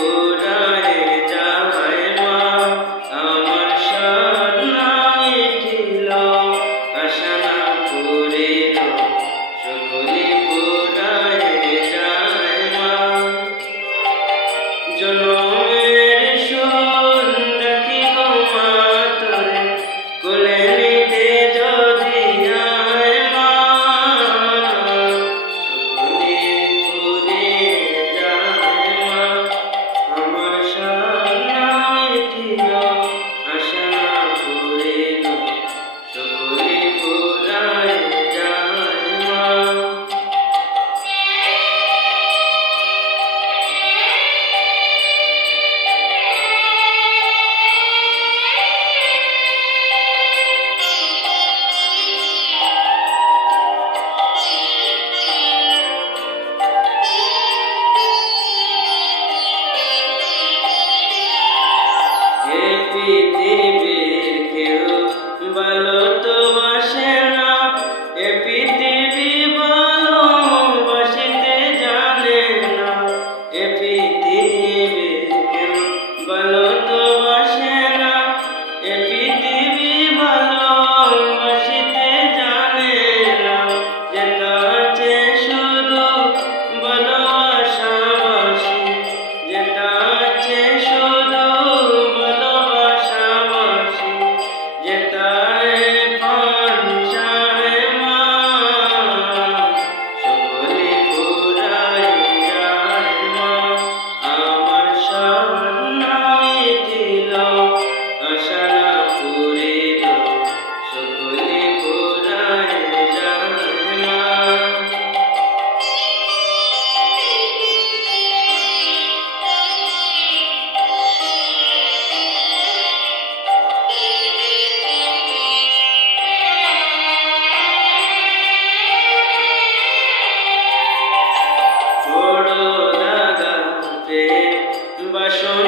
পুরায় যায় মা আমার সাধ নাই ছিল আশা না পুরিল সকলি পুরায় যায় মা জনমের সুর রাখি গো মা তোরে কোলে নিতে যদি আয় মা সকলি পুরিয়ে যায় মা আমার সাধ নাই ছিল আশা না পুরিল সকলি পুরায় যায় মা পৃথিবীর কেউ ভালো তো বাসে না এ পৃথিবী ভালোবাসিতে জানে না এ পৃথিবীর কেউ ভালো তো বাসে না এ পৃথিবী ভালোবাসিতে জানে না যেটা আছে শুধু ভালোবাসাবাসি যেটা আছে শুধু বাসন